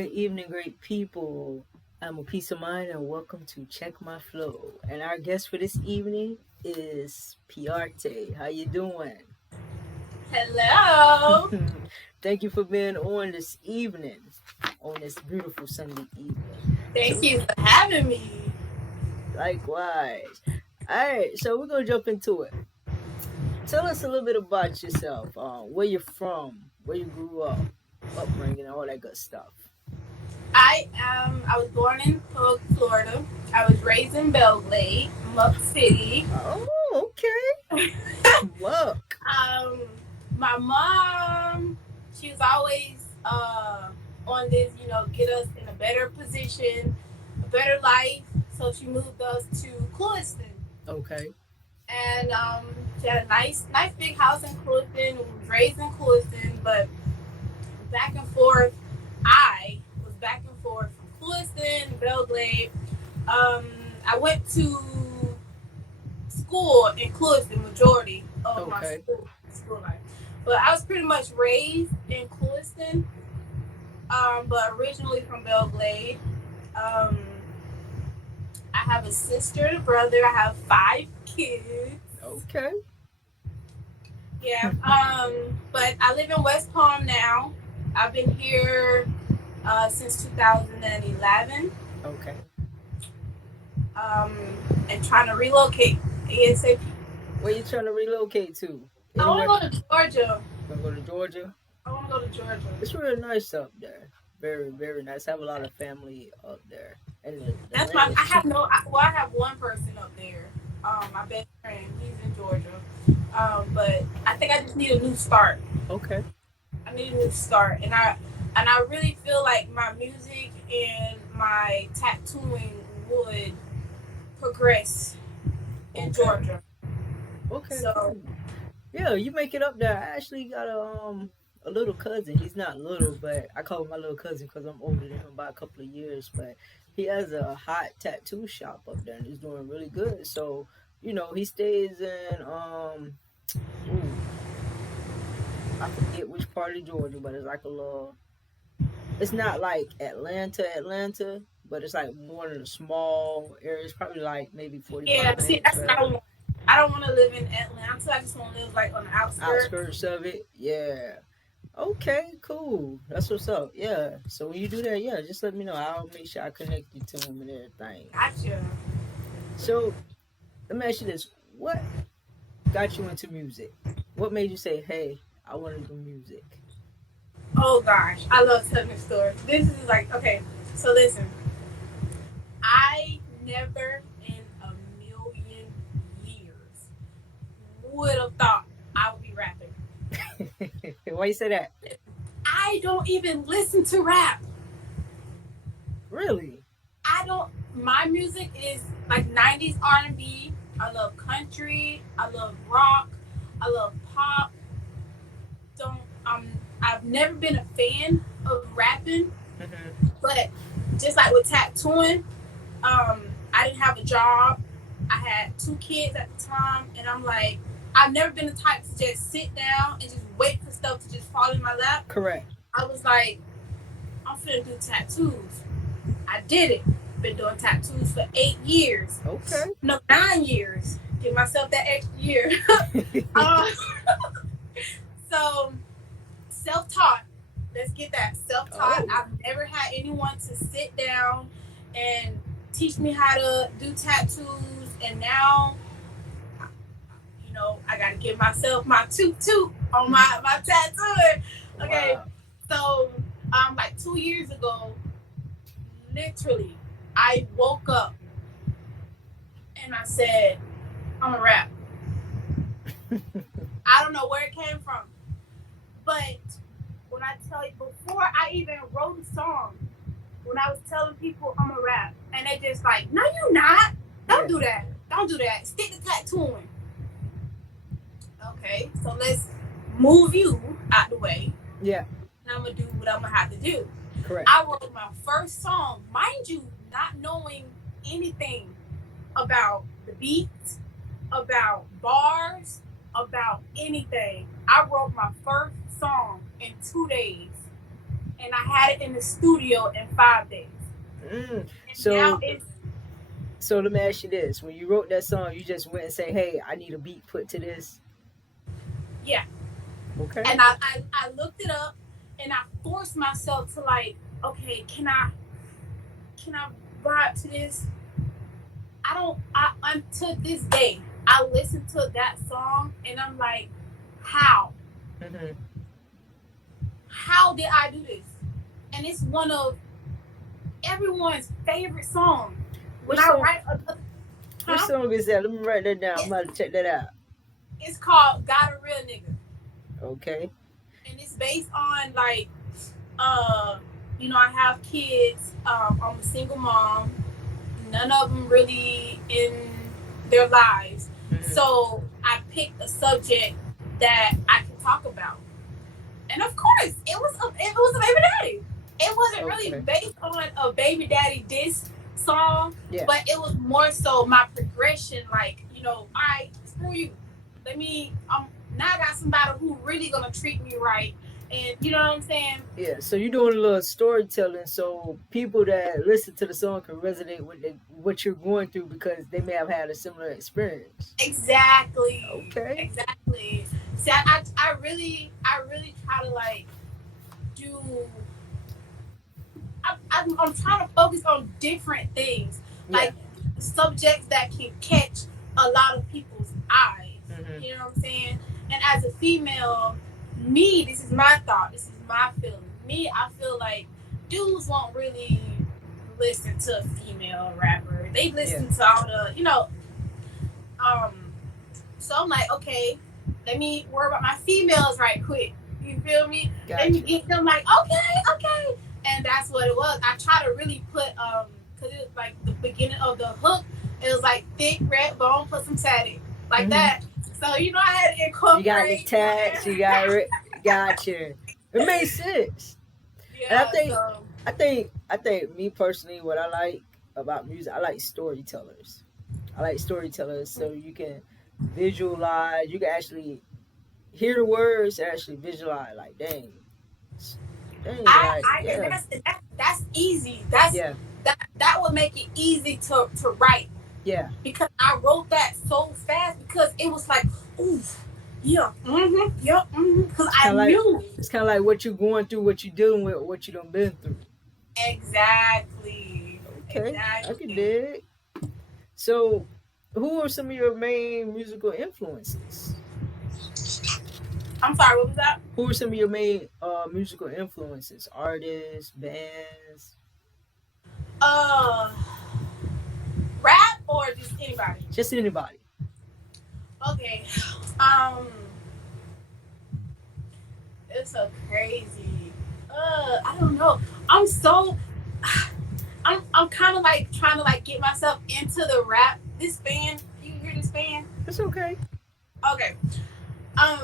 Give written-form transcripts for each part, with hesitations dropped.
Good evening, great people. I'm a peace of mind and welcome to Check My Flow. And our guest for this evening is PRTE. How you doing? Hello. Thank you for being on this evening, on this beautiful Sunday evening. Thank So, you for having me. likewise. All right, so we're gonna jump into it. Tell us a little bit about yourself. Where you're from, where you grew up, upbringing, all that good stuff. I was born in Hook, Florida. I was raised in Belgrade, Muck City. Oh, okay. Look. um, my mom, she was always on this, get us in a better position, a better life. So she moved us to Clewiston, Okay. and she had a nice big house in Clewiston. We was raised in Clewiston, but back and forth. I was back and forth from Clewiston, Belgrade. Um, I went to school in Clewiston majority of my Okay. school life, but I was pretty much raised in Clewiston, but originally from Belgrade. Um, I have a sister and a brother. I have 5 kids. Okay. Yeah. But I live in West Palm now. I've been here since 2011. Okay. um, and trying to relocate ASAP. Where you trying to relocate to? I want Anywhere? to go to Georgia. Gonna go to Georgia? I want to go to Georgia. It's really nice up there. Very, very nice. I have a lot of family up there, and the That's land my. is I have cheap. no. Well, I have one person up there. My best friend. He's in Georgia. But I think I just need a new start. Okay. I need a new start, and I really feel like my music and my tattooing would progress in Okay. Georgia. Okay. So Cool. Yeah, you make it up there. I actually got a little cousin. He's not little, but I call him my little cousin because I'm older than him by a couple of years. But he has a hot tattoo shop up there, and he's doing really good. So he stays in ooh, I forget which part of Georgia, but it's like a little. It's not like Atlanta, but it's like one of the small areas. Probably like maybe forty yeah, five see, minutes that's what I drive. want. I don't want to live in Atlanta. I just want to live like on the outskirts. Outskirts of it. Yeah. Okay, cool. That's what's up. Yeah. So when you do that, yeah, just let me know. I'll make sure I connect you to him and everything. Gotcha. So let me ask you this: what got you into music? What made you say, "Hey, I want to do music"? Oh gosh, I love telling this story. This is like okay. So listen, I never in a million years would have thought I would be rapping. Why you say that? I don't even listen to rap. Really? I don't. My music is like '90s R&B. I love country. I love rock. I love pop. Don't. I've never been a fan of rapping, Hmm. but just like with tattooing, I didn't have a job. I had 2 kids at the time, and I'm like, I've never been the type to just sit down and just wait for stuff to just fall in my lap. Correct. I was like, I'm finna do tattoos. I did it. Been doing tattoos for 8 years. Okay. No, 9 years. Give myself that extra year. uh, so self-taught. Let's get that self-taught. Oh, I've never had anyone to sit down and teach me how to do tattoos, and now I got to give myself my toot on my tattoo. Okay, wow. so like 2 years ago, literally, I woke up and I said, I'm a rap. I don't know where it came from, but when I tell you, before I even wrote a song, when I was telling people I'm a rap, and they just like, no, you not. Don't Yeah. do that. Don't do that. Stick to tattooing. Okay, so let's move you out the way, Yeah. and I'm gonna do what I'm gonna have to do. Correct. I wrote my first song, mind you, not knowing anything about the beat, about bars, about anything. I wrote my first song in 2 days, and I had it in the studio in 5 days. Mm. And now So it's so let me ask you this: when you wrote that song, you just went and say, "Hey, I need a beat put to this." yeah. Okay. And I looked it up, and I forced myself to like, okay, can I vibe to this? I don't. I until this day, I listen to that song, and I'm like, how? Mm-hmm. How did I do this? And it's one of everyone's favorite songs. When Which I song? write a, Which huh? song is that? Let me write that down. I'm It, about to check that out. it's called "Got a Real Nigga," Okay. and it's based on like, uh, I have kids. I'm a single mom. None of them really in their lives. Mm-hmm. So I picked a subject that I can talk about. And of course, it was a baby daddy. It wasn't really Okay. based on a baby daddy diss song, Yeah. but it was more so my progression. Like, I screw you. Let me. Now I got somebody who really gonna treat me right, and you know what I'm saying. Yeah. So you're doing a little storytelling, so people that listen to the song can resonate with what you're going through because they may have had a similar experience. Exactly. Okay. Exactly. See, I really try to like do. I'm trying to focus on different things, Yeah. like subjects that can catch a lot of people's eyes. Mm-hmm. You know what I'm saying? And as a female, me, this is my thought. This is my feeling. Me, I feel like dudes won't really listen to a female rapper. They Yeah. listen to all the, um. So I'm like, okay, let me worry about my females right quick. You feel me? Let me Gotcha. get them like, okay. And that's what it was. I try to really put cause it was like the beginning of the hook, it was like thick red bone, put some tatty. Like Mm-hmm. that. So I had to You got the incorporate, tags. You got gotcha. It makes sense. And yeah, so I think me personally, what I like about music, I like storytellers. I like storytellers, so you can visualize. You can actually hear the words, and actually visualize. Like, dang, like, and yeah, that's easy. That's yeah, that would make it easy to write, yeah. because I wrote that so fast because it was like, ooh, yeah, yep, because It's I kind of like knew what you're going through, what you're dealing with, what you done been through. exactly, Okay, I can exactly. dig. So, who are some of your main musical influences? I'm sorry, what was that? Who are some of your main musical influences? Artists, bands, Uh, Rap or just anybody? just anybody. Okay, um, it's so crazy. I don't know. I'm so. I'm kind of like trying to like get myself into the rap. This band, you hear this band? It's okay. Okay. Um,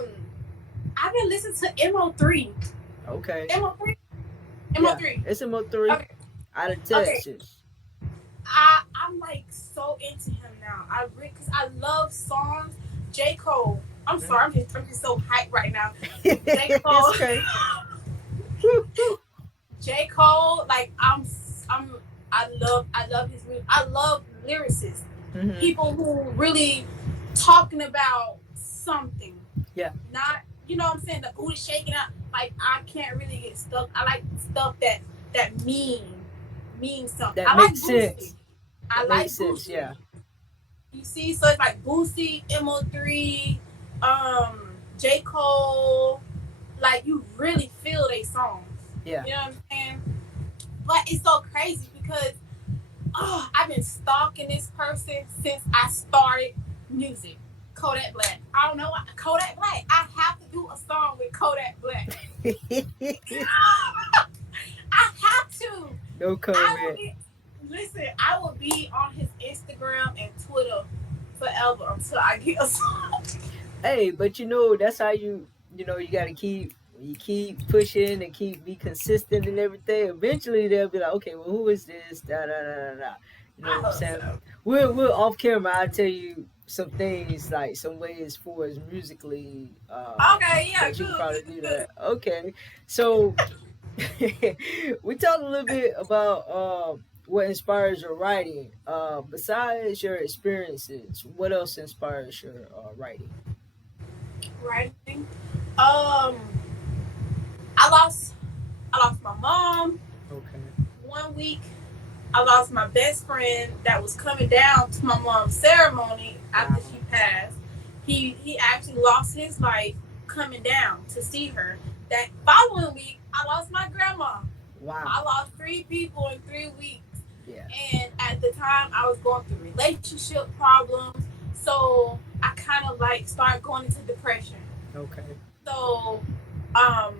I've been listening to Mo3. Okay. Mo3. Yeah, Mo3. it's a Mo3 Okay. out of Okay. Texas. I'm like so into him now. Because I love songs. J. Cole. I'm sorry. I'm just so hyped right now. J. It's Cole. okay. Woo, woo. J. Cole. Like I love his music. I love lyricists. Mm-hmm. People who really talking about something. Yeah, Not, you know what I'm saying, the booty shaking out. Like, I can't really get stuck. I like stuff that means something. that I like makes Boosie. sense. I That makes like sense. Boosie. Yeah, You see, so it's like Boosie, Mo3, um, J. Cole. Like, you really feel they songs. yeah. You know what I'm saying? But it's so crazy because I've been stalking this person since I started music. Kodak Black. I don't know why. Kodak Black. I have to do a song with Kodak Black. I have to. No I will comment. be. Listen, I will be on his Instagram and Twitter forever until I get a song. Hey, but that's how you got to keep pushing and keep be consistent and everything. Eventually they'll be like, okay, well, who is this? Da da da da da. You know I what I'm hope saying? so. We're off camera. I'll tell you some things, like some ways for us musically Okay, yeah, that you can good, probably good, do good. that. Okay, so We talked a little bit about what inspires your writing. Besides your experiences, what else inspires your writing? Writing. Um, I lost I lost my mom Okay. 1 week. I lost my best friend that was coming down to my mom's ceremony after Wow. she passed. He actually lost his life coming down to see her. That following week, I lost my grandma. I Wow. lost 3 people in 3 weeks. Yeah. And at the time, I was going through relationship problems. So I kind of like started going into depression. Okay. So um,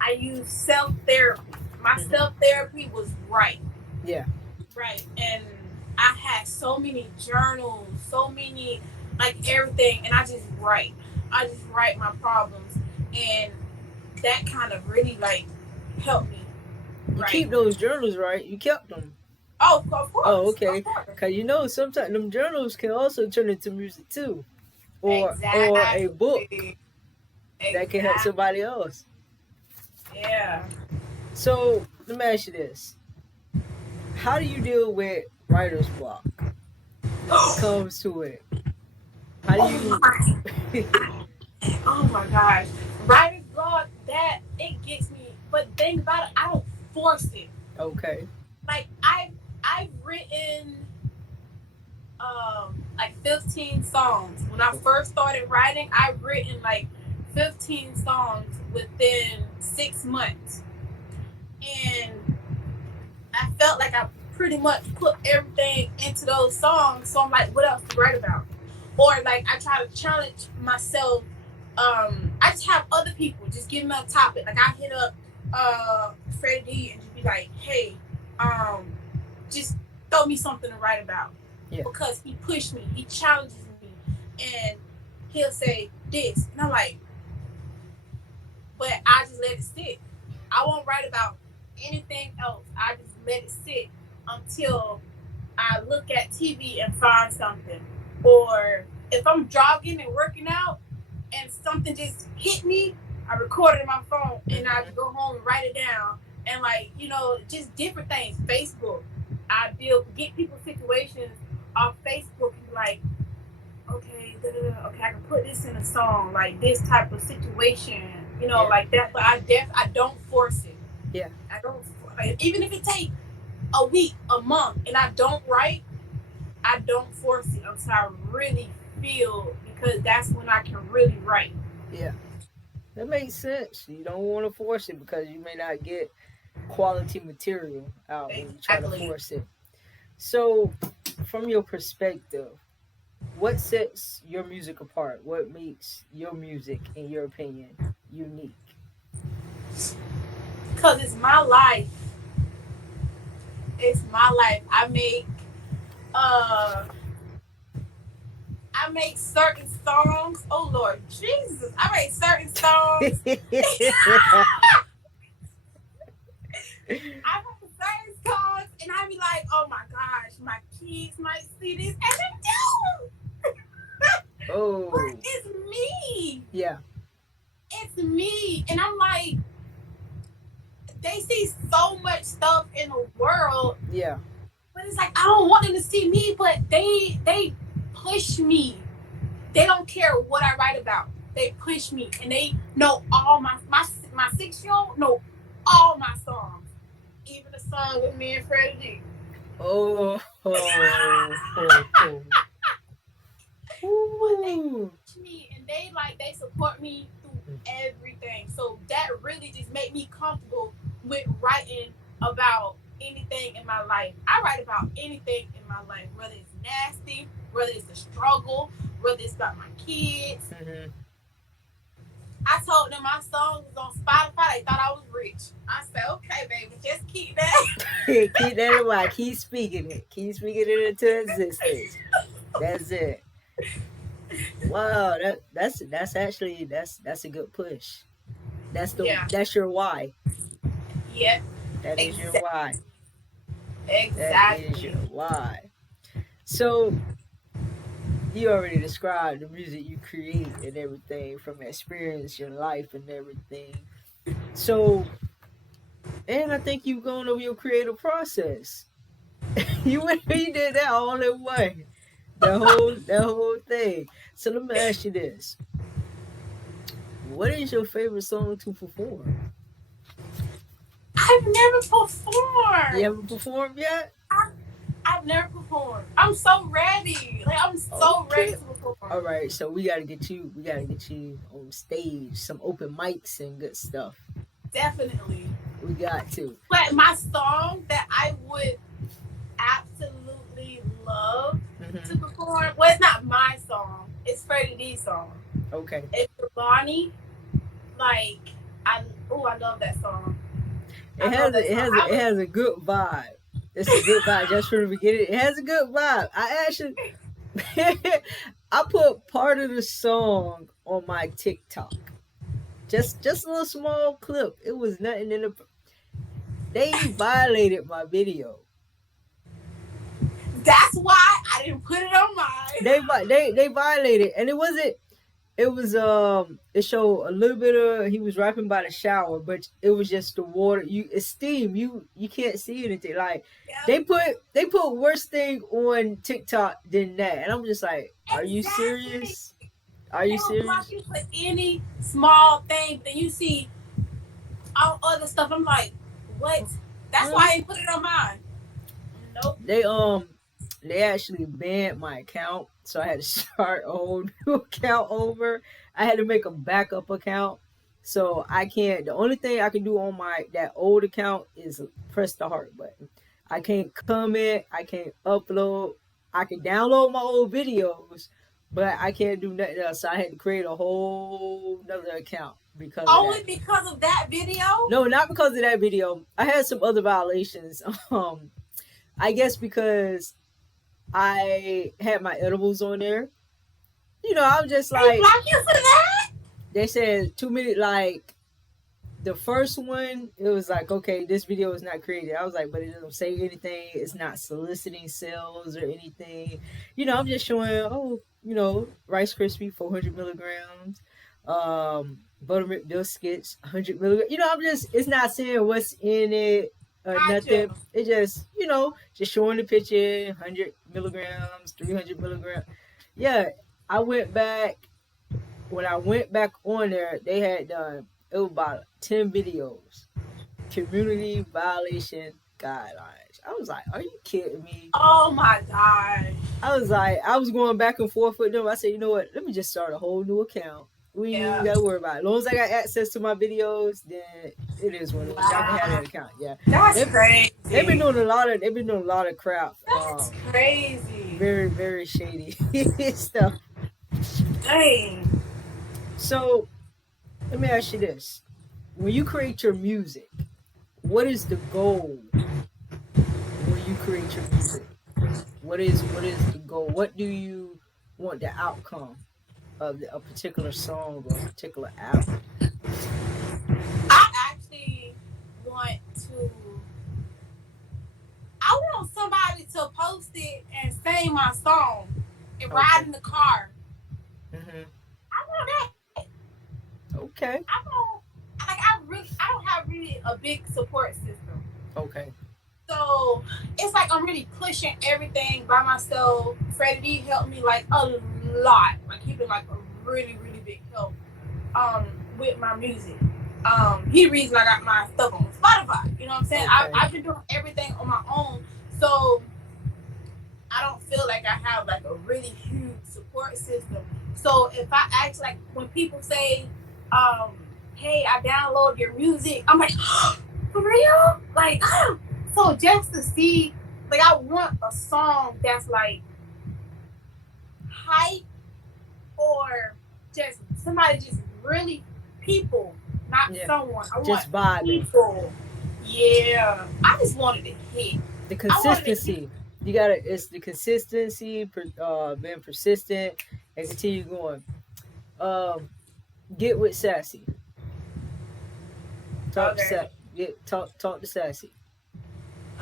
I used self therapy. My Hmm. self therapy was right, Yeah. right, and I had so many journals, so many like everything, and I just write my problems, and that kind of really like helped me. You Right. keep those journals, right? You kept them. Oh, Oh, of okay. course. Cause sometimes them journals can also turn into music too, or a book Exactly. that can help Exactly. somebody else. Yeah. So let me ask you this: how do you deal with writer's block when it Oh comes to it? How do you? my. Oh my gosh. Writer's block, that it gets me. But the thing about it, I don't force it. Okay. Like I've written like 15 songs. When I first started writing, I've written like 15 songs within 6 months. And I felt like I pretty much put everything into those songs. So I'm like, what else to write about? Or like I try to challenge myself. I just have other people just give me a topic. Like I hit up Freddie D and just be like, hey, um, just throw me something to write about. Yeah. Because he pushed me, he challenges me, and he'll say this, and I'm like, but I just let it sit. I won't write about anything else. I just let it sit until I look at TV and find something. Or if I'm jogging and working out and something just hit me, I record it in my phone and I Hmm. go home and write it down. And like, just different things. Facebook. I get people's situations off Facebook and be like, okay, okay, I can put this in a song, like this type of situation, Yeah. like that. But I don't force it. Yeah. I don't like, even if it takes a week, a month, and I don't write, I don't force it until I really feel, because that's when I can really write. Yeah. That makes sense. You don't want to force it because you may not get quality material out when you try to Exactly. force it. So, from your perspective, what sets your music apart? What makes your music, in your opinion, unique? Because it's my life. It's my life. Uh I make certain songs. Oh Lord Jesus. I make certain songs. I make certain songs and I be like, oh my gosh, my kids might see this and they do. But Oh, it's me. yeah, It's me. And I'm like, they see so much stuff in the world, yeah, but it's like I don't want them to see me, but they push me. They don't care what I write about. They push me and they know all my 6-year old know all my songs. Even the song with me and Freddie D. oh, oh, oh, oh. But they Ooh. push me and they support me through everything. So that really just made me comfortable with writing about anything in my life. I write about anything in my life, whether it's nasty, whether it's a struggle, whether it's about my kids. Mm-hmm. I told them my song was on Spotify. They thought I was rich. I said, okay, baby, just keep that. Keep that in mind. Keep speaking it. Keep speaking it into existence. That's it. Wow, that's actually that's a good push. Yeah, That's your why. yeah, That is your exactly, why. That is exactly. your why. So you already described the music you create and everything from experience, your life and everything. So And I think you've gone over your creative process. You did that all in one. That whole thing. So let me ask you this: what is your favorite song to perform? I've never You performed. haven't performed yet? I, I've never performed. I'm so ready. Like I'm so ready Okay. to perform. All right. So we gotta get you on stage, some open mics and good stuff. Definitely. We got to. But my song that I would absolutely love to Hmm. perform, well, it's not my song. It's Freddie D's song. Okay. It's Bonnie. Like I love that song. It I love has that a, it song. has a, it has a good vibe. It's a good vibe just from the beginning. It has a good vibe. I actually I put part of the song on my TikTok. Just a little small clip. It was nothing in the. They violated my video. That's why I didn't put it on mine. They violated, and it wasn't. It was it showed a little bit of he was rapping by the shower, but it was just the water. It's steam. You can't see anything. Like Yep, they put worse thing on TikTok than that, and I'm just like, are you exactly. serious? Are They you will block serious? you for any small thing. Then you see all other stuff. I'm like, what? That's why Really? I didn't put it on mine. Nope. They actually banned my account, so I had to start a whole new account over. I had to make a backup account, so I can't. The only thing I can do on my that old account is press the heart button. I can't comment. I can't upload. I can download my old videos, but I can't do nothing else. So I had to create a whole another account because of Only that. because of that video. No, not because of that video. I had some other violations. I guess because I had my edibles on there. I was just They like, block you for that. they said 2 minutes, like the first one, it was like, okay, this video is not created. I was like, but it doesn't say anything. It's not soliciting sales or anything. I'm just showing, oh, Rice Krispie, 400 milligrams, buttermilk biscuits, 100 milligrams. It's not saying what's in it or Gotcha. nothing. It just showing the picture, 100 milligrams, 300 milligrams. Yeah, I went back when I went back on there, they had done it was about 10 videos, community violation guidelines. I was like, "Are you kidding me?" Oh my gosh. I was going back and forth with them. I said, "You know what? Let me just start a whole new account. We ain't even Yeah. gotta worry about it. As long as I got access to my videos, then it is what it is. Y'all can have Wow. that account." Yeah, That's they've they've been crazy. doing a lot of crap. That's crazy. Very very shady stuff. Dang. So let me ask you this: when you create your music, what is the goal when you create your music? What is the goal? What do you want the outcome of a particular song or a particular album? I actually want to. I want somebody to post it and sing my song and ride Okay. in the car. Hmm. I want that. Okay. I want like I don't have really a big support system. Okay. So it's like I'm really pushing everything by myself. Freddie D helped me like a lot. Like he been like a really, really big help with my music. He the reason I got my stuff on Spotify. You know what I'm saying? Okay. I've been doing everything on my own. So I don't feel like I have like a really huge support system. So if I act like when people say, um, hey, I download your music, I'm like, for real? Like, so just to see, like, I want a song that's like hype or just somebody just really people, not Yeah. someone. I want Just vibing. people. Yeah. I just wanted to hit. The I wanted to hit. consistency. You gotta. It's the consistency, being persistent, and continue going. Um, get with Sassy. Talk to Okay. Sa- get talk to Sassy.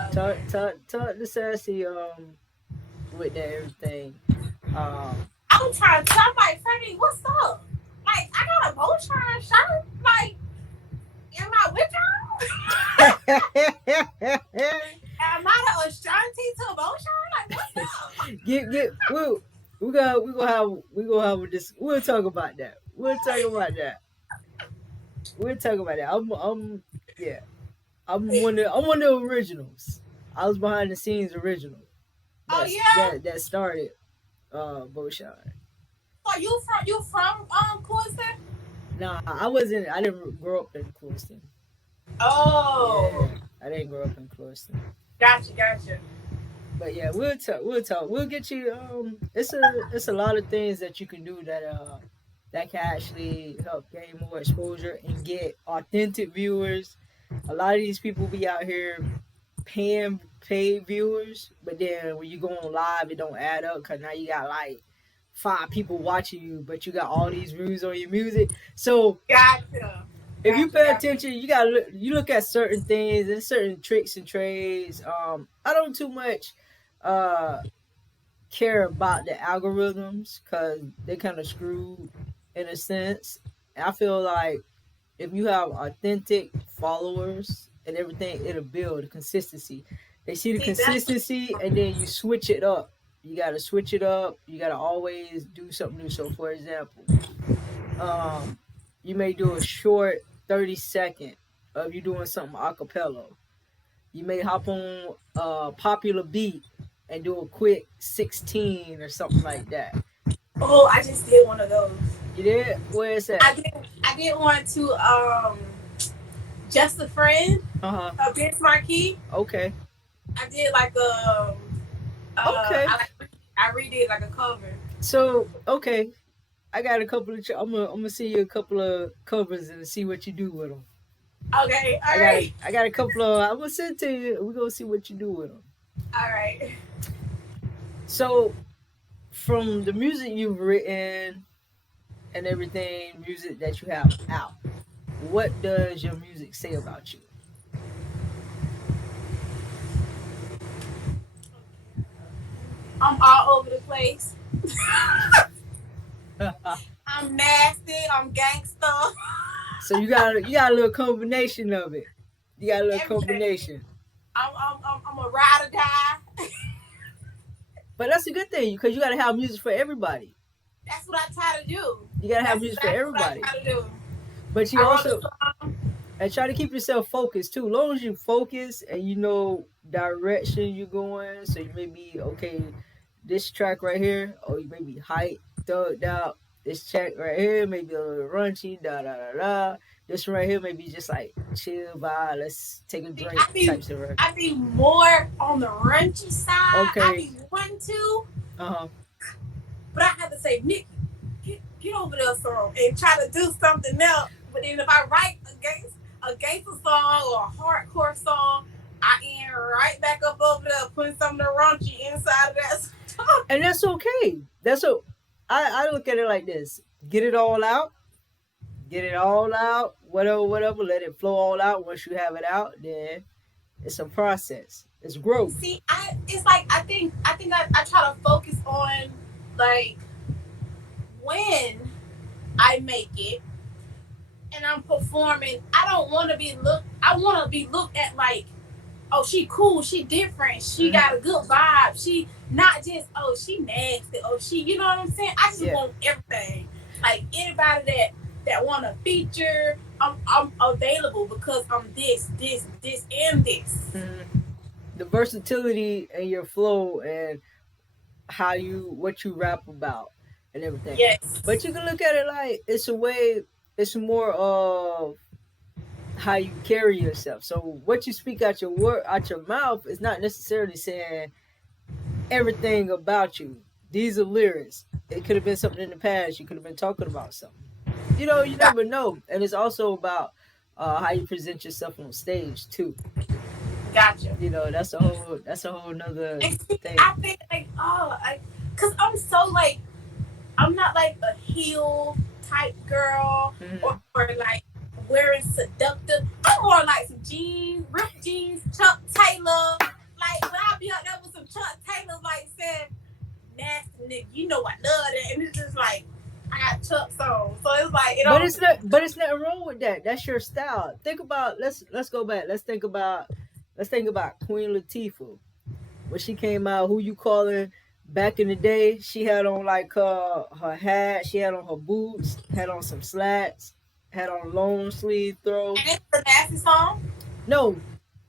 Okay. Talk to Sassy. With that everything. Um, I'm trying to tell my friend, what's up? Like, I got a bow tie shirt. Like, am I with y'all? Am I the Ashanti to Boshan? Like, what's up? get we gonna have this. We'll talk about that. We'll talk about that. We'll talk about that. Yeah. I'm one of the originals. I was behind the scenes original. Oh yeah. That started Boshan. So you from Cleveland? Nah, I wasn't. I didn't grow up in Clewiston. Oh, Yeah, I didn't grow up in Clewiston. gotcha. But yeah, we'll talk. We'll talk. We'll get you. It's a lot of things that you can do that can actually help gain more exposure and get authentic viewers. A lot of these people be out here paying paid viewers, but then when you go on live, it don't add up because now you got like 5 people watching you, but you got all these views on your music. So Gotcha. if you pay Gotcha. attention, you look at certain things and certain tricks and trades. I don't too much uh care about the algorithms because they kind of screwed in a sense. I feel like if you have authentic followers and everything, it'll build the consistency. They see the See, that's consistency and then you switch it up. You gotta switch it up. You gotta always do something new. So, for example, um, you may do a short 30 second of you doing something a cappella. You may hop on a popular beat and do a quick 16 or something like that. oh, I just did one of those. You did? Where is I that? did I did one to Just a Friend Uh huh. of Vince Marquis. Okay. I did like Okay. I redid like a cover. So, okay. I got a couple of. I'm gonna see you a couple of covers and see what you do with them. Okay, all right. I got a couple of. I'm gonna send to you. We're gonna see what you do with them. All right. So, from the music you've written and everything, music that you have out, what does your music say about you? I'm all over the place. I'm nasty. I'm gangster. So you got a little combination of it. You got a little Everything. combination. I'm a ride or die. But that's a good thing because you got to have music for everybody. That's what I try to do. You got to have That's music for exactly what I everybody. try to do. But you I wrote a also song. and try to keep yourself focused too. As long as you focus and you know direction you're going, so you may be okay. This track right here, or you may be hyped, thugged out. This track right here may be a little runchy, da da da da. This one right here may be just like chill vibe. Let's take a See, drink types of record. I be more on the runchy side. I Okay. be one two, Uh huh. but I have to say, Nick, get over there, song, and try to do something else. But then if I write a gangster song or a hardcore song, I end right back up over there putting some of the raunchy inside of that stuff. And that's okay. That's so. I look at it like this: get it all out, get it all out, whatever, whatever. Let it flow all out. Once you have it out, then it's a process. It's growth. See, it's like I try to focus on like when I make it and I'm performing. I don't want to be looked. I want to be looked at like, oh, she cool, she different, she got a good vibe. She not just, oh, she nasty, oh, she, you know what I'm saying? I just want everything. Like anybody that want to feature, I'm available because I'm this, and this. Mm-hmm. The versatility and your flow and what you rap about and everything. Yes. But you can look at it like it's a way. It's more of how you carry yourself. So what you speak out your mouth is not necessarily saying everything about you. These are lyrics. It could have been something in the past. You could have been talking about something. You know, you never know. And it's also about how you present yourself on stage too. Gotcha. You know, that's a whole nother thing. I think like, cause I'm so like, I'm not like a heel type girl or like wearing seductive. I'm more like some jeans, ripped jeans, Chuck Taylor. Like when I be out there with some Chuck Taylors, like saying nasty nigga, you know I love that, and it's just like I got Chuck's on. So it's like, But it's not. But it's nothing wrong with that. That's your style. Think about. Let's go back. Let's think about Queen Latifah when she came out. Who you calling? Back in the day, she had on like her hat. She had on her boots. Had on some slacks. Had on a long sleeve throw. And it's a nasty song. No,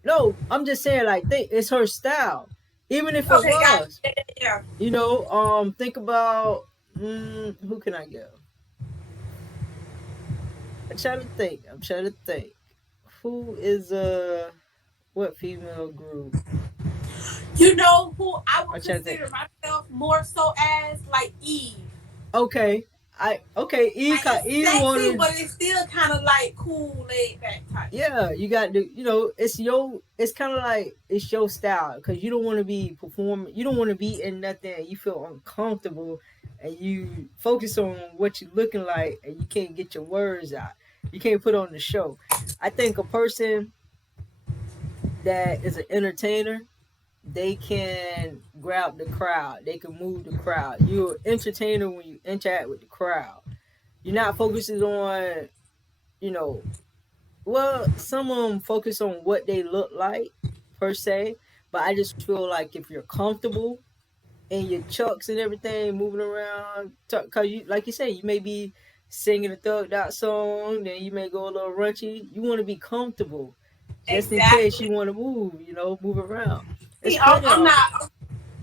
no. I'm just saying like think it's her style. Even if it Okay, guys. was, Yeah. think about who can I go? I'm trying to think. I'm trying to think. Who is what female group? You know who I I'm would trying to think. consider myself more so as like Eve. Okay, Eve. Like it's Eve sexy, wanted. but it's still kind of like cool, laid back type. Yeah, you got to. It's your. It's kind of like it's your style because you don't want to be performing. You don't want to be in nothing. You feel uncomfortable, and you focus on what you're looking like, and you can't get your words out. You can't put on the show. I think a person that is an entertainer, they can grab the crowd. They can move the crowd. You're an entertainer when you interact with the crowd. You're not focusing on, you know, well, some of them focus on what they look like per se, but I just feel like if you're comfortable in your chucks and everything, moving around, cause you, like you say, you may be singing a thugged out song, then you may go a little runchy. You want to be comfortable, just in case you Exactly. want to move, move around. It's See, plenty of.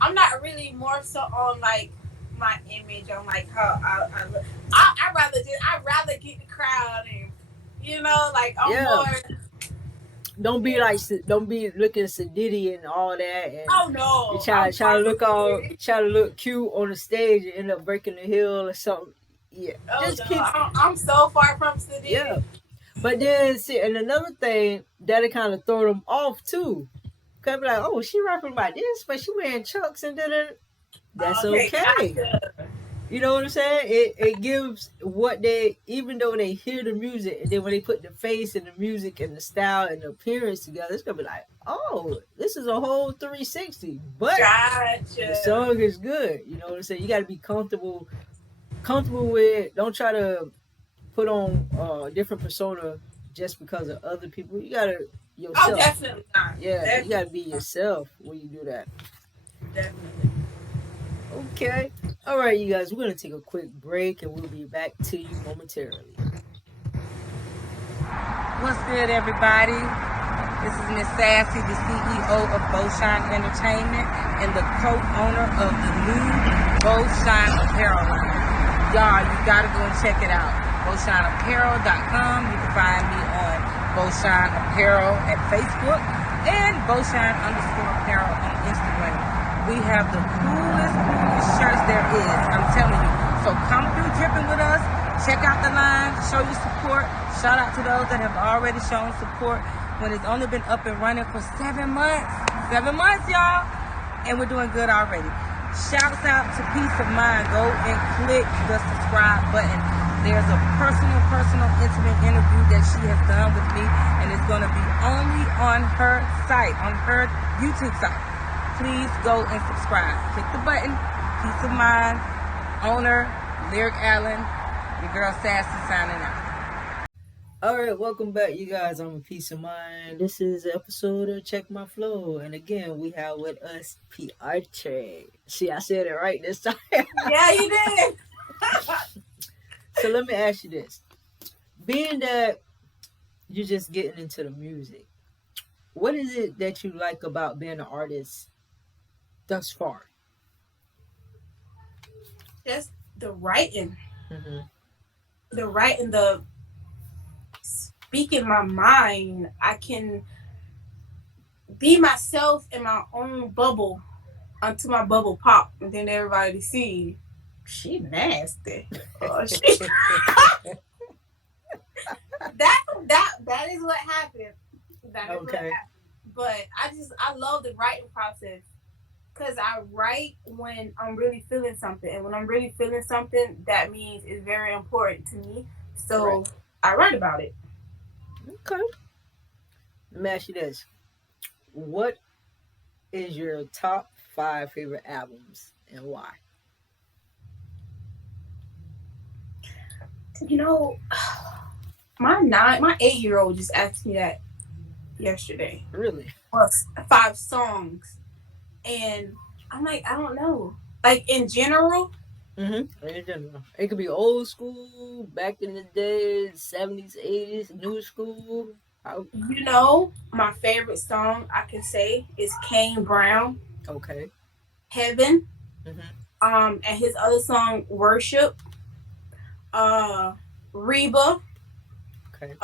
I'm not really more so on like my image on like how I look. I'd rather get the crowd and like I'm Yeah, more. Yeah. don't be looking sedity and all that, and Oh you no, I'm try to far from it. try to look cute on the stage and end up breaking the hill or something. Yeah, Oh just no, keep. I'm so far from Yeah, sedity. but then see, and another thing that'll kind of throw them off too. Cause be like, oh, she rapping about this, but she wearing chucks and da. That's Okay, okay. gotcha. You know what I'm saying? It gives what they, even though they hear the music, and then when they put the face and the music and the style and the appearance together, it's gonna be like, oh, this is a whole 360. But the Gotcha. song is good. You know what I'm saying? You got to be comfortable with. Don't try to put on a different persona just because of other people. You gotta Oh, yourself. definitely not. Yeah, you Definitely gotta be not. yourself when you do that. Definitely. Okay. All right, you guys. We're gonna take a quick break, and we'll be back to you momentarily. What's good, everybody? This is Miss Sassy, the CEO of Beaushine Entertainment and the co-owner of the new Beaushine Apparel line. Y'all, you gotta go and check it out. BeauShineApparel.com. You can find me on Beaushine Apparel at Facebook and Beaushine_apparel on Instagram. We have the coolest shirts there is. I'm telling you. So come through dripping with us. Check out the line. Show your support. Shout out to those that have already shown support when it's only been up and running for 7 months. 7 months, y'all. And we're doing good already. Shouts out to Peace of Mind. Go and click the subscribe button. There's a personal, intimate interview that she has done with me, and it's going to be only on her site, on her YouTube site. Please go and subscribe. Click the button. Peace of Mind. Owner, Lyric Allen. Your girl Sassy signing out. All right, welcome back, you guys. I'm a Peace of Mind. This is an episode of Check My Flow, and again, we have with us PRTE. See, I said it right this time. Yeah, you did. So let me ask you this: being that you're just getting into the music, what is it that you like about being an artist thus far? Just the writing. Mm-hmm. The writing, the speaking my mind. I can be myself in my own bubble until my bubble pop, and then everybody see she nasty. She that is what happened. That is what Okay. happened. But I love the writing process because I write when I'm really feeling something, and when I'm really feeling something, that means it's very important to me. So Right. I write about it. Okay. Let me ask you this: what is your top 5 favorite albums and why? You know, my 8-year-old just asked me that yesterday. Really? Well, 5 songs, and I'm like, I don't know. Like in general, Mm-hmm. In general, it could be old school, back in the days, 70s, 80s, new school. How, my favorite song I can say is Kane Brown, okay. Heaven, Mm-hmm. and his other song Worship, uh, Reba, Okay.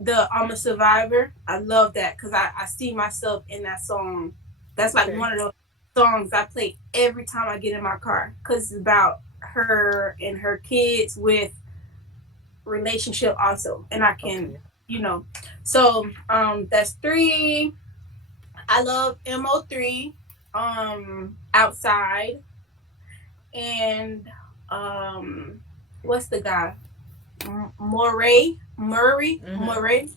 the I'm a Survivor. I love that because I see myself in that song. That's like Okay. one of those songs I play every time I get in my car because it's about her and her kids with relationship also, and I can, Okay. you know. So that's 3. I love Mo3, Outside, and what's the guy? Mm-hmm. Murray.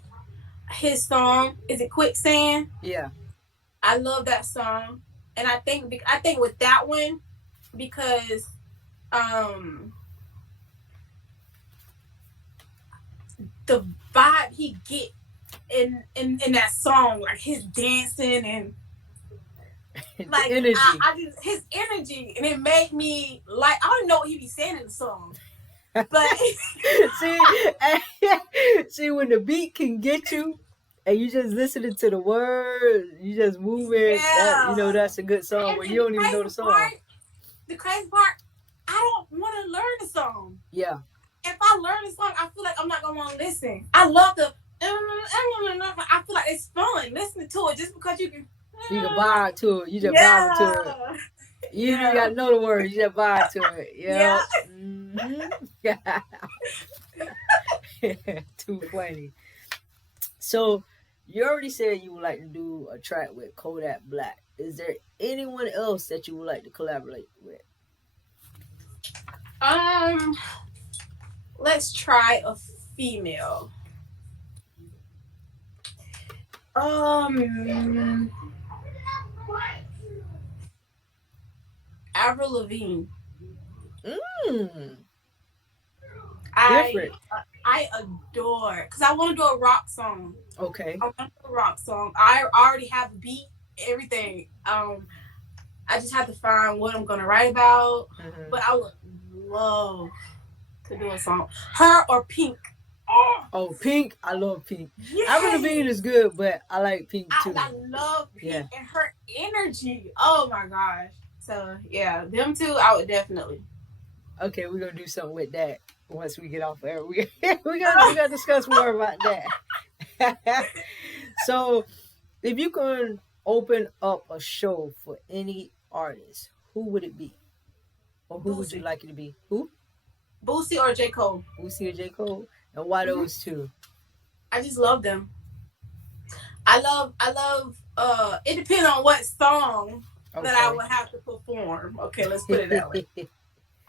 His song is it Quicksand? Yeah. I love that song, and I think with that one because um the vibe he get in that song, like his dancing and The like energy. I just his energy, and it made me like I don't know what he be saying in the song, but see, see when the beat can get you, and you just listening to the words, you just moving. That yeah. that's a good song where you And don't even know the song. the crazy part, I don't want to learn the song. Yeah. If I learn the song, I feel like I'm not gonna want to listen. I love the. I feel like it's fun listening to it just because you can. You can vibe to it. You just vibe to Yeah, it. You ain't even yeah, got to know the words. You just vibe to it. yeah. Yep. Mm-hmm. Too funny. So, you already said you would like to do a track with Kodak Black. Is there anyone else that you would like to collaborate with? Um, let's try a female. Um, Avril Lavigne. Mm, I different. I adore because I want to do a rock song. Okay. I want to do a rock song. I already have the beat, everything. I just have to find what I'm gonna write about. Mm-hmm. But I would love to do a song. Her or Pink. Oh, Oh, Pink. I love Pink. Avril Lavigne yes. is good, but I like Pink too. I love Yeah. Pink and her energy. Oh my gosh. So yeah, them two I would definitely. Okay, we're gonna do something with that once we get off air. We gotta discuss more about that. So, if you could open up a show for any artist, who would it be, or who would you Boosie. like it to be? Who? Boosie or J. Cole. Boosie or J Cole? And why Mm-hmm. those two? I just love them. I love it depends on what song that I Okay. would have to perform. Okay, let's put it that way.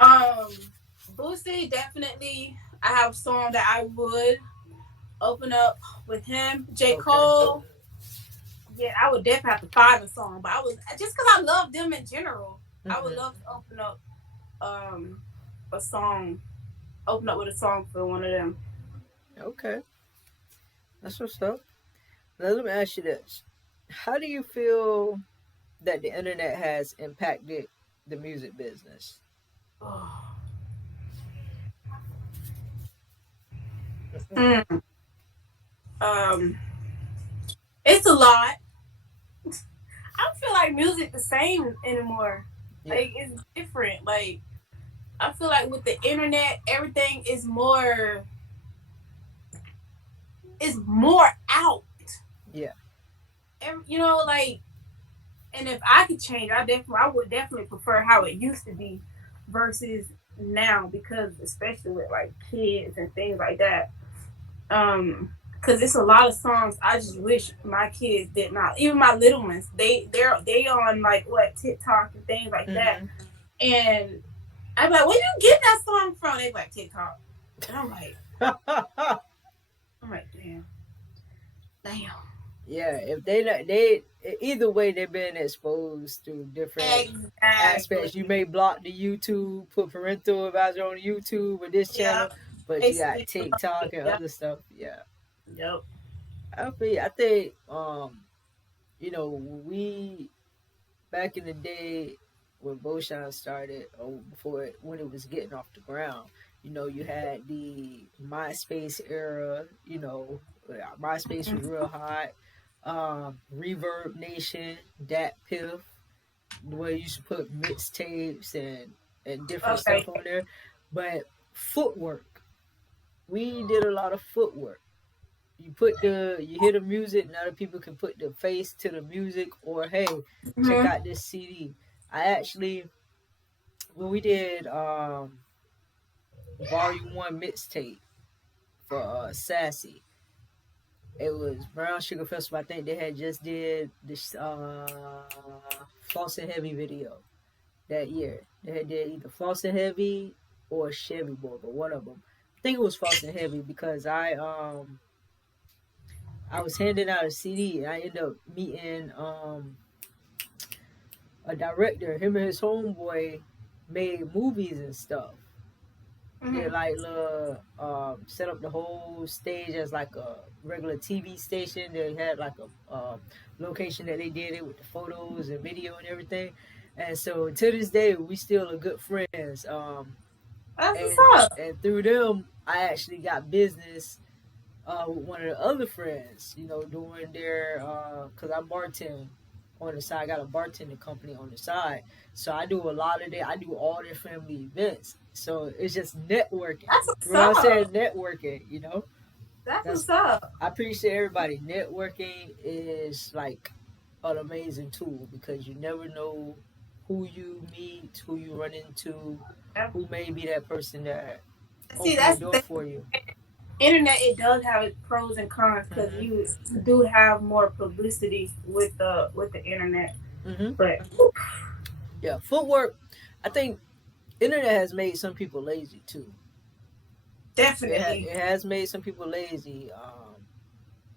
Um Boosie definitely I have a song that I would open up with him. J. Okay. Cole, yeah, I would definitely have to find a song. But I was just because I love them in general, I would Hmm. love to open up a song, open up with a song for one of them. Okay. That's what's up. Now let me ask you this: how do you feel that the internet has impacted the music business? Mm. Um, it's a lot. I don't feel like music the same anymore. Yeah. Like it's different. Like I feel like with the internet, everything is more out. Yeah. Like, and if I could change, I would definitely prefer how it used to be versus now because especially with like kids and things like that. Because it's a lot of songs I just wish my kids did not. Even my little ones, they on like what TikTok and things like that. Hmm. And I'm like, where you get that song from? They like TikTok, and I'm like, damn. Yeah, if they not they either way they've been exposed to different aspects. You Exactly. may block the YouTube, put parental advisor on YouTube with this Yeah. channel, but you got Basically, TikTok and yep, other stuff. Yeah, yep. I think we back in the day when Boshan started, or before when it was getting off the ground, you had the MySpace era. MySpace was real hot. Reverb Nation, Dat Piff, where you should put mixtapes and different Okay, stuff on there. But footwork, we did a lot of footwork. You hear the music, now the people can put the face to the music, or hey, check hmm out this CD. I actually, when we did volume one mixtape for Sassy, it was Brown Sugar Festival. I think they had just did this Floss and Heavy video that year. They had did either Floss and Heavy or Chevy Boy, but one of them. I think it was Floss and Heavy because I was handing out a CD and I ended up meeting a director. Him and his homeboy made movies and stuff. They hmm like set up the whole stage as like a regular TV station. They had like a location that they did it with the photos and video and everything. And so to this day, we still are good friends. That's what's And up. and through them, I actually got business with one of the other friends, doing their because I bartend on the side. I got a bartending company on the side, so I do a lot of I do all their family events. So it's just networking. That's what's When I said up. networking, That's that's what's up. I appreciate everybody. Networking is like an amazing tool because you never know who you meet, who you run into, Yep. who may be that person that See, open the that's door the for you. internet. It does have its pros and cons because Hmm. you do have more publicity with the internet. Hmm. But Yeah, footwork. I think internet has made some people lazy too. definitely, It has made some people lazy,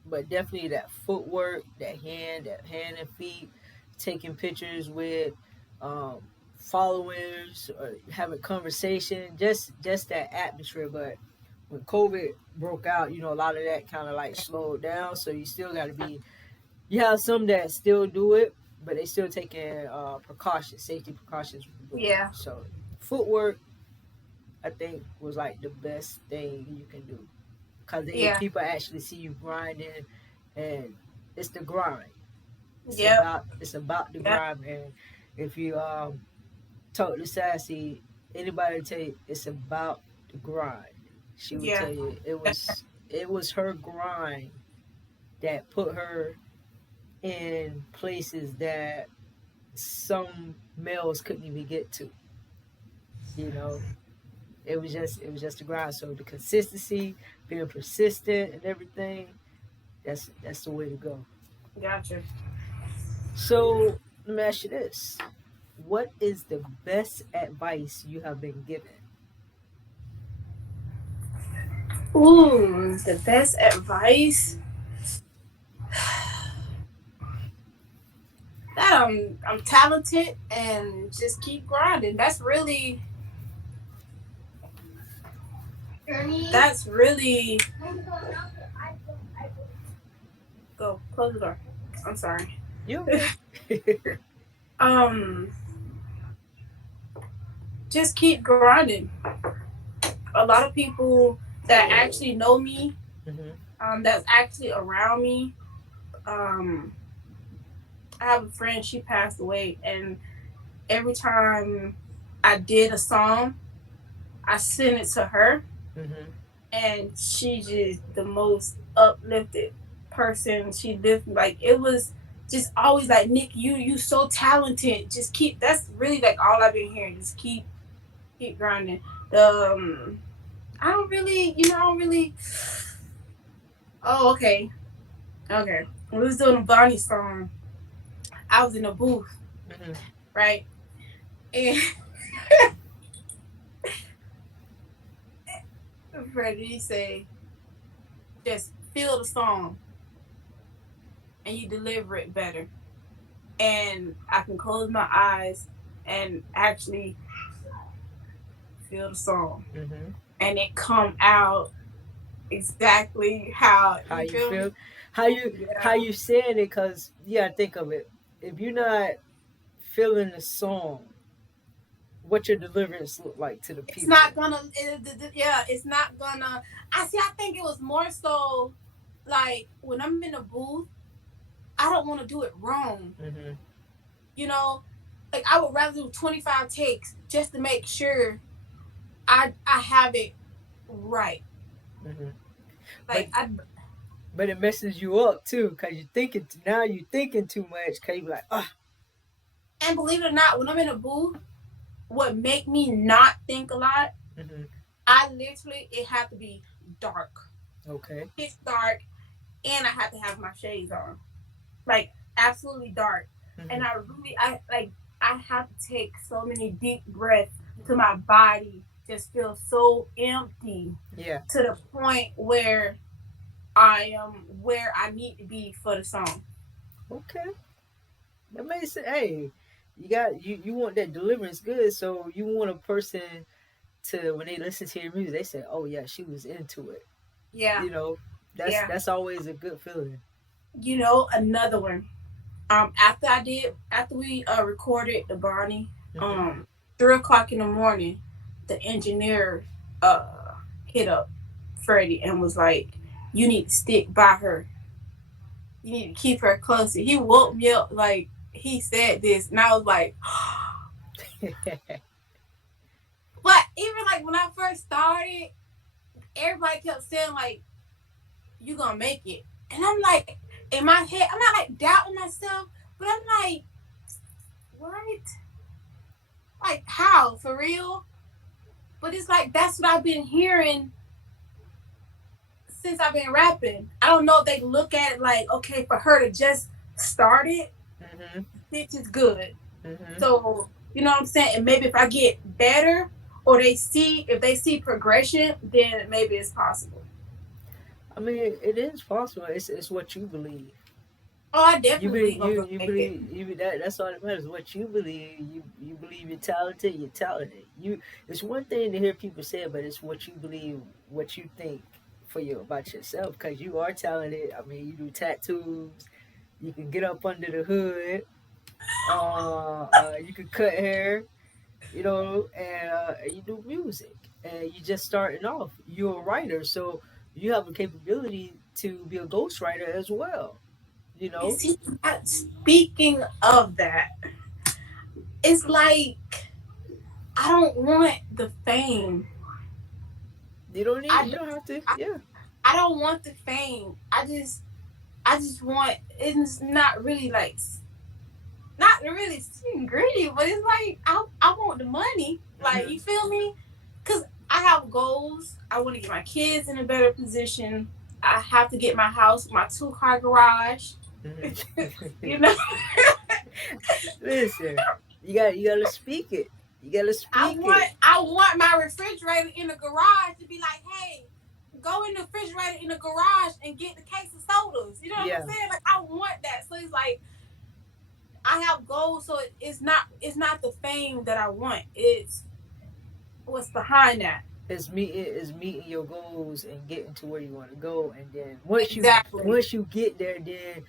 but definitely that footwork, that hand and feet, taking pictures with um, followers or having conversation, just that atmosphere. But when COVID broke out, a lot of that kind of like slowed down. So you still got to be. You have some that still do it, but they still taking precautions, safety precautions when doing it. yeah, So footwork, I think, was like the best thing you can do because yeah, people actually see you grinding, and it's the grind. yep, It's about the yep, grind, and if you talk to Sassy, anybody will tell you it's about the grind. She would yeah. tell you it was her grind that put her in places that some males couldn't even get to. You know, it was just the grind. So the consistency, being persistent, and everything. That's the way to go. Gotcha. So let me ask you this: what is the best advice you have been given? Ooh, the best advice that I'm talented and just keep grinding. That's really go close the door. I'm sorry. You okay? um, just keep grinding. A lot of people that actually know me, Hmm. that's actually around me. Um, I have a friend. She passed away, and every time I did a song, I sent it to her, Hmm. and she just the most uplifted person. She lived like it was just always like Nick, you so talented. Just keep. That's really like all I've been hearing. Just keep grinding. I don't really, I don't really. Oh, okay, okay. When we was doing a Bonnie song, I was in a booth, Hmm. right, and Freddie say, just feel the song and you deliver it better. And I can close my eyes and actually feel the song. Hmm. and it come out exactly how How you you feel feel? me. How Yeah, you saying it? Cause you gotta think of it. If you're not feeling the song, what your deliverance look like to the it's people? not gonna. Yeah, it's not gonna. I see. I think it was more so like when I'm in a booth, I don't want to do it wrong. Mm-hmm. You know, like I would rather do 25 takes just to make sure I have it right. Mm-hmm. But Like I but it messes you up too, cause you're thinking now you're thinking too much. Cause you be like, ah, and believe it or not, when I'm in a booth, what make me not think a lot, mm-hmm. I literally it have to be dark, Okay. pitch dark, and I have to have my shades on, like absolutely dark. And Mm-hmm. I like I have to take so many deep breaths to my body just feels so empty Yeah. to the point where I am where I need to be for the song. Okay. That makes sense. Hey, you want that deliverance good, so you want a person to when they listen to your music, they say, "Oh yeah, she was into it." Yeah, You know, yeah. that's always a good feeling. You know, another one. After we recorded the Barney, Mm-hmm. um, 3 o'clock in the morning, the engineer hit up Freddie and was like, "You need to stick by her. You need to keep her closer." He woke me up like he said this, and I was like, but even like when I first started, everybody kept saying like, "You gonna make it," and I'm like, in my head, I'm not like doubting myself, but I'm like, what? Like how for real? But it's like that's what I've been hearing since I've been rapping. I don't know if they look at it like, okay, for her to just start it, Mm-hmm. this is good. Mm-hmm. So you know what I'm saying? And maybe if I get better or if they see progression, then maybe it's possible. I mean, it is possible. It's what you believe. Oh, I You definitely believe believe I'm gonna make it. that's all that matters. What you believe. You believe you're talented. You're talented. It's one thing to hear people say it, but it's what you believe. What you think for you about yourself, because you are talented. I mean, you do tattoos. You can get up under the hood. You can cut hair. You know, and you do music, and you just starting off. You're a writer, so you have a capability to be a ghostwriter as well. You And know, see, speaking of that, it's like I don't want the fame. you don't have to. I, Yeah. I don't want the fame. I just want it's not really like not really seem greedy, but it's like I want the money. Like Mm-hmm. you feel me? Cause I have goals. I want to get my kids in a better position. I have to get my house, my 2-car garage. You Mm-hmm. know, Listen, you gotta speak it. You gotta speak it. I want my refrigerator in the garage to be like, hey, go in the refrigerator in the garage and get the case of sodas. You know what I'm Yeah, saying? Like I want that. So it's like I have goals, so it's not the fame that I want. It's what's behind that. it's meeting your goals and getting to where you want to go, and then Exactly. once you get there, then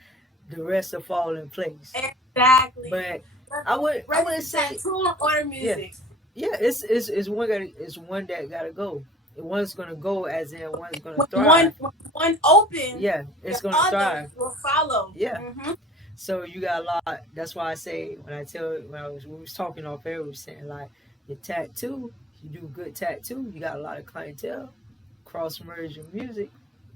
the rest will fall in place. Exactly. But I Whether would it's say tattoo or yeah, music. yeah. It's one that gotta go. One's gonna go, as in one's gonna thrive. When one open, Yeah, the it's gonna other thrive. will follow. Yeah. Mm-hmm. So you got a lot. That's why I say when we was talking off air, we were saying like your tattoo. You do good tattoo. You got a lot of clientele. Cross merge your music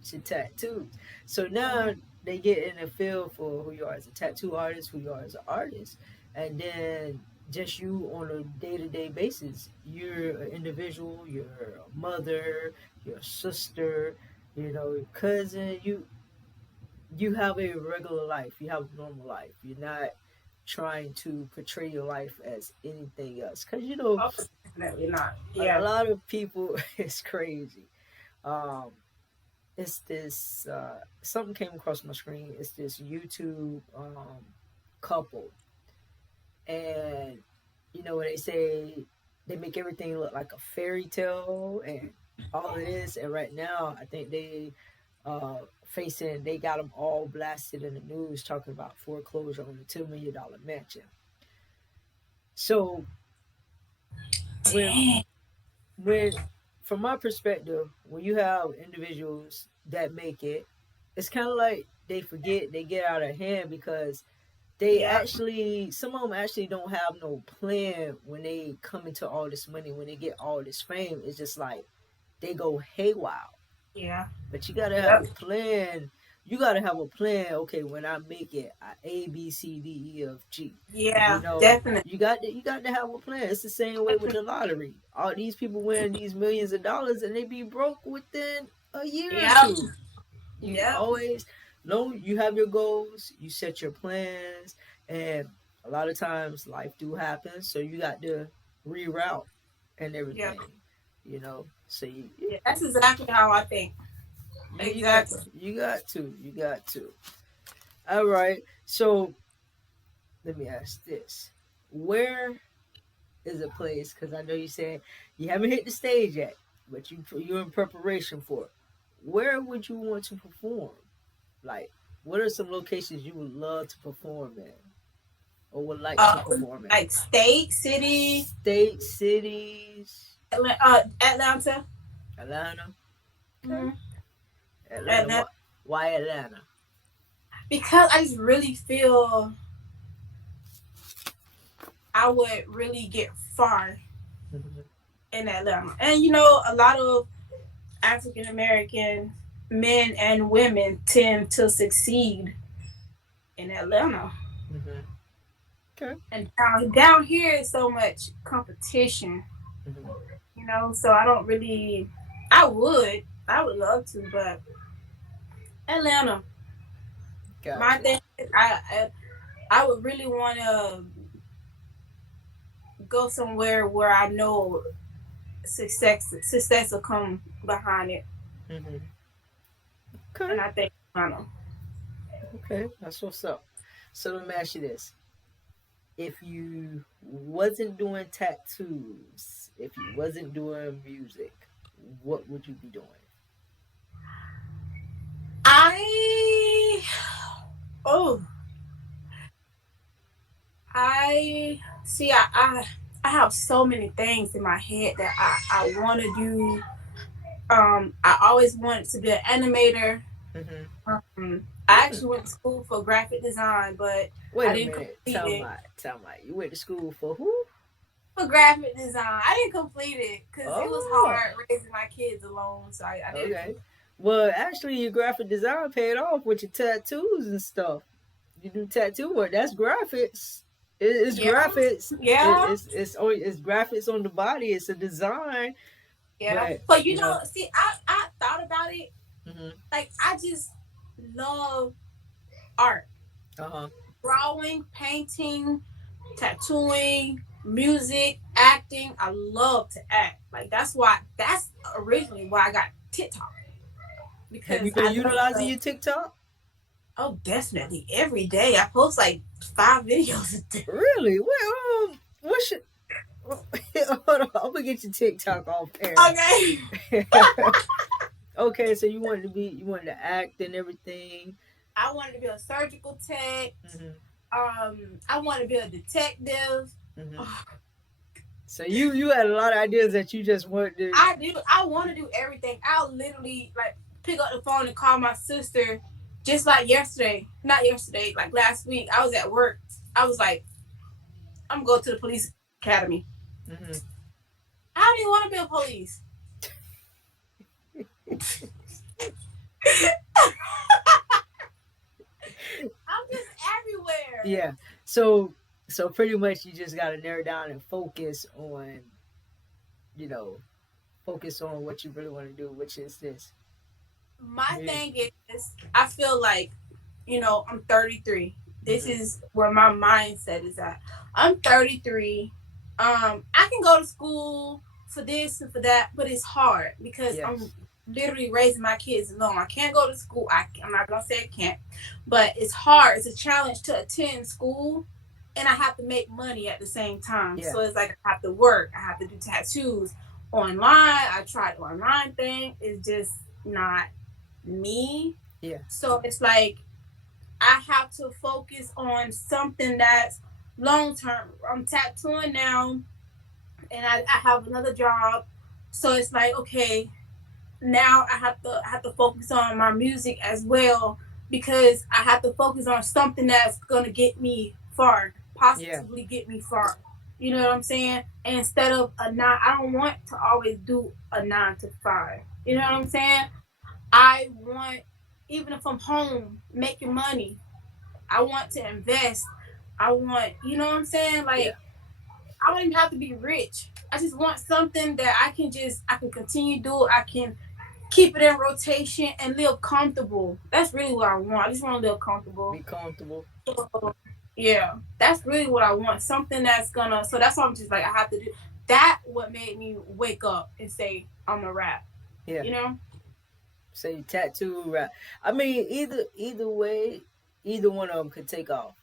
to tattoo. So now they get in the feel for who you are as a tattoo artist, who you are as an artist, and then just you on a day to day basis. You're an individual. You're a mother. You're a sister. You know, your cousin. You have a regular life. You have a normal life. You're not trying to portray your life as anything else. Because, Oh, definitely not. a Yeah. lot of people, it's crazy. Um, it's this, something came across my screen. It's this YouTube couple. And, when they say they make everything look like a fairy tale, and all it is. And right now, I think they got them all blasted in the news talking about foreclosure on the $2 million mansion. So when Dang. when from my perspective, when you have individuals that make it, it's kind of like they forget, they get out of hand because they Yep. actually, some of them actually don't have no plan when they come into all this money, when they get all this fame. It's just like they go haywire. Yeah. But you gotta have Yep. a plan. You gotta have a plan. Okay, when I make it, A B C D E F G. You Yeah. know, Definitely. you got to have a plan. It's the same way with Definitely. the lottery. All these people win these millions of dollars and they be broke within a year or Yep. two. You Yep. always know you have your goals, you set your plans, and a lot of times life do happen, so you got to reroute and Yep. everything. So Yeah. That's exactly how I think. you got Exactly. you got to. All right. So let me ask this: where is a place? Because I know you said you haven't hit the stage yet, but you're in preparation for it. Where would you want to perform? Like, what are some locations you would love to perform in, or would like to Uh, perform in? like state, city, State, cities, Atlanta. Atlanta. Okay, Hmm. Atlanta. Atlanta. Why Atlanta? Because I just really feel I would really get far Mhm. in Atlanta. And you know, a lot of African American men and women tend to succeed in Atlanta. Mhm. Okay. And down here is so much competition, Mhm. you know, so I don't really I would love to, but Atlanta. My Gotcha. thing is I would really wanna go somewhere where I know success will come behind it. Mhm. Okay. And I think Atlanta. Okay. That's what's up. So let me ask you this: if you wasn't doing tattoos, if you wasn't doing music, what would you be doing? I oh I see. I have so many things in my head that I want to do. I always wanted to be an animator. Mhm. I Mm. actually went to school for graphic design, but Wait I a didn't minute. complete Tell it my, tell my. You went to school for who? for graphic design. I didn't complete it because it was Oh, hard raising my kids alone, so I didn't okay. complete. Well, actually, your graphic design paid off with your tattoos and stuff. You do tattoo work. That's graphics. It's Yeah, graphics. yeah, It's graphics on the body. It's a design, yeah. but But you you know, know. see, I thought about it. Mhm. Like I just love art, Uh huh. drawing, painting, tattooing, music, acting. I love to act. Like that's originally why I got TikTok Have because you been I love utilizing to. your TikTok? Oh, definitely every day I post like 5 videos a day. Really? Well, what should? Hold on, I'm gonna get your TikTok off air. Okay. Okay, so you wanted to act and everything. I wanted to be a surgical tech. Hmm. I want to be a detective. Hmm. Oh, So you had a lot of ideas that you just wanted to. I do. I want to do everything. I'll literally like pick up the phone and call my sister. Just like yesterday, not yesterday, like last week, I was at work. I was like, I'm going to the police academy. Hmm. I don't even want to be a police. I'm just everywhere. Yeah. So pretty much you just got to narrow down and you know, focus on what you really want to do, which is this My music. thing is, I feel like, you know, I'm 33. This Hmm. is where my mindset is at. I'm 33. I can go to school for this and for that, but it's hard because I'm Yes. literally raising my kids alone. I can't go to school. I'm not gonna say I can't, but it's hard. It's a challenge to attend school, and I have to make money at the same time. Yeah. So it's like I have to work. I have to do tattoos. online. I tried the online thing. It's just not me. Yeah. So it's like I have to focus on something that's long term. I'm tattooing now, and I have another job. So it's like, okay, now I have to focus on my music as well, because I have to focus on something that's gonna get me far, Yeah. possibly get me far. You know what I'm saying? And instead of a nine, I don't want to always do a 9 to 5. You know what Hmm. I'm saying? I want, even if I'm home making money, I want to invest. I want, you know what I'm saying? Yeah. Like, I don't even have to be rich. I just want something that I can continue to do. I can keep it in rotation and live comfortable. That's really what I want. I just want to live comfortable. Be comfortable. So, yeah, that's really what I want. Something that's gonna. So that's why I'm just like, I have to do that. What made me wake up and say I'm a rap. Yeah. You know? Say tattoo, right? I mean, either way, either one of them could take off.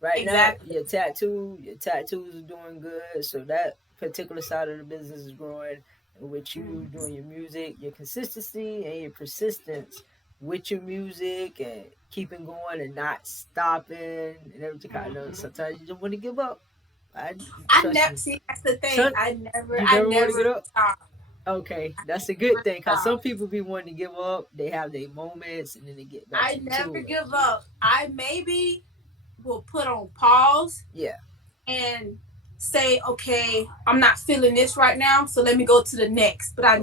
Right now, Exactly. your tattoos are doing good, so that particular side of the business is growing. And with you Mm. doing your music, your consistency and your persistence with your music and keeping going and not stopping and everything. I know Mm. sometimes you just want to give up. I I trust never me, see. That's the thing. son. I You I never want to never get up. stop. Okay, I that's a good never thing because stop. some people be wanting to give up. They have their moments and then they get back I never to it. give up. I maybe will put on pause Yeah. and say, okay, I'm not feeling this right now, so let me go to the next. But Okay.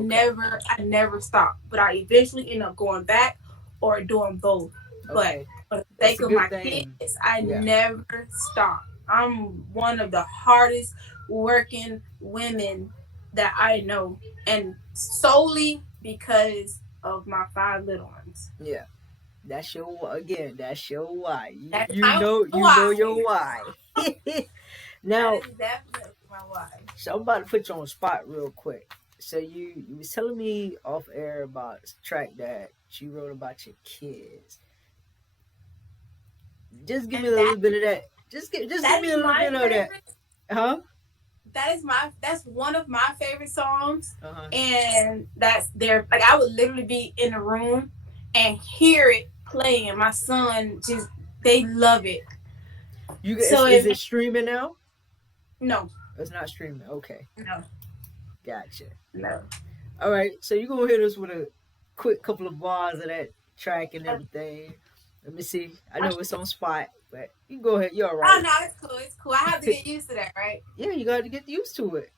I never stop. But I eventually end up going back or doing both. But Okay. for the That's sake a of good my thing. kids, I Yeah. never stop. I'm one of the hardest working women that I know, and solely because of my 5 little ones. Yeah. That's your again. That's your why. You That's you my know you know why. your why. That Now, is definitely my why. so I'm about to put you on the spot real quick. So you was telling me off air about this track that you wrote about your kids. Just give me a And little bit of that. Just give that me is a little my bit of that. favorite. Huh? That's one of my favorite songs. Uh huh. And that's there, like, I would literally be in the room and hear it playing. My son just, they love it. So Is it it streaming now? no, It's not streaming. Okay, no, gotcha. no. All right, so you gonna hit us with a quick couple of bars of that track and everything. Let me see. I know it's on spot, but you can go ahead. You're all Oh right. no, it's cool, it's cool. I have to get used to that, right? Yeah, you got to get used to it.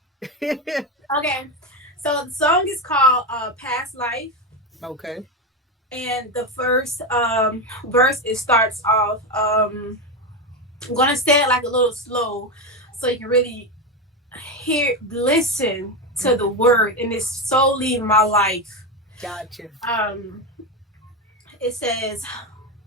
Okay. So the song is called Past Life. Okay. And the first verse, it starts off, I'm gonna say it like a little slow so you can really listen to the Hmm. word, and it's solely my life. Gotcha. um it says,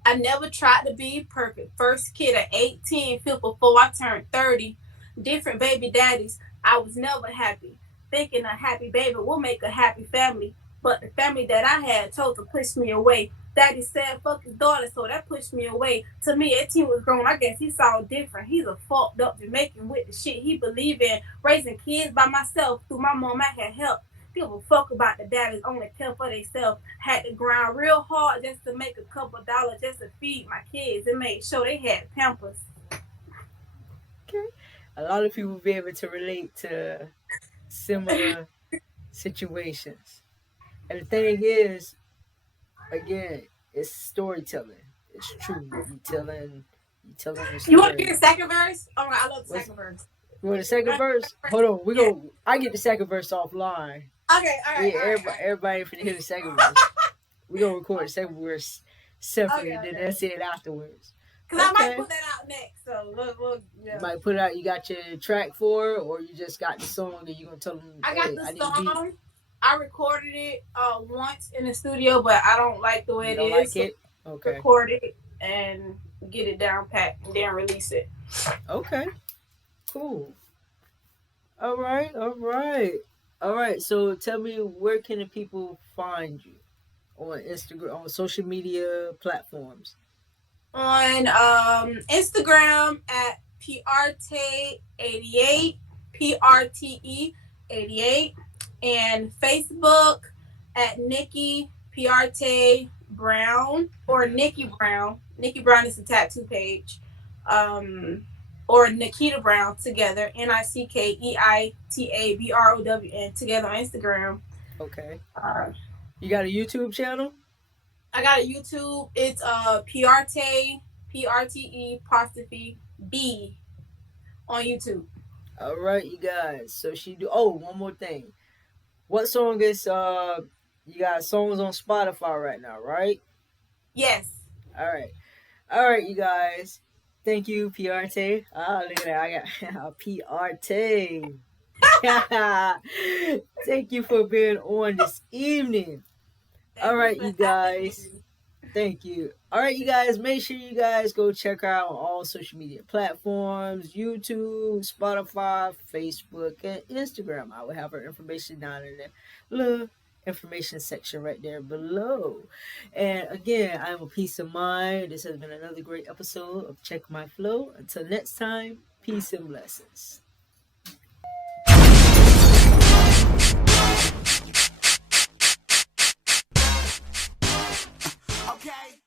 I never tried to be perfect. First kid at 18, feel before I turned 30. Different baby daddies, I was never happy, thinking a happy baby will make a happy family, but the family that I had chose to push me away. Daddy said fuck his daughter, so that pushed me away. To me, 18 was grown. I guess he saw different. He's a fucked up Jamaican with the shit he believe in. Raising kids by myself through my mom, I had help. Give a fuck about the daddies, only care for themselves. Had to grind real hard just to make a couple dollars just to feed my kids and make sure they had Pampers. Okay. A lot of people be able to relate to similar situations. And the thing is, again, it's storytelling. It's true. You telling the You want to story. hear the second verse? Oh, I love the What's second verse. you want the second verse? Hold on. We Yeah. go. I get the second verse offline. Okay. All right. Yeah, All right. All everybody finna hear the second verse. We gonna record the second verse right. separately, Okay. and then Okay. that's it afterwards. Because I might Okay. put that out next. So we'll You yeah. might put it out. You got your track for it, or you just got the song, and you gonna tell them, I got "Hey, the I need a beat." song. I recorded it once in the studio, but I don't like the way You it don't is. like So it? Okay. record it and get it down pat and then release it. Okay. Cool. All right. All right. All right. So tell me, where can the people find you on Instagram, on social media platforms? On Instagram at PRTE 88, PRTE 88. And Facebook at Nikki PRTE Brown or Nikki Brown. Nikki Brown is the tattoo page. Or Nikita Brown together. NICKEITABROWN together on Instagram. Okay. Uh, You got a YouTube channel? I got a YouTube. It's PRTE apostrophe B on YouTube. All right, you guys. So she do. Oh, one more thing. What song is You got songs on Spotify right now, right? Yes. All right. All right, you guys. Thank you, PRT. Ah, look at that. I got PRT. Thank you for being on this evening. All Thank you right, for you having guys. me. Thank you. All right, you guys, make sure you guys go check her out on all social media platforms: YouTube, Spotify, Facebook, and Instagram. I will have her information down in the little information section right there below. And again, I'm a peace of mind. This has been another great episode of Check My Flow. Until next time, peace and blessings. Okay.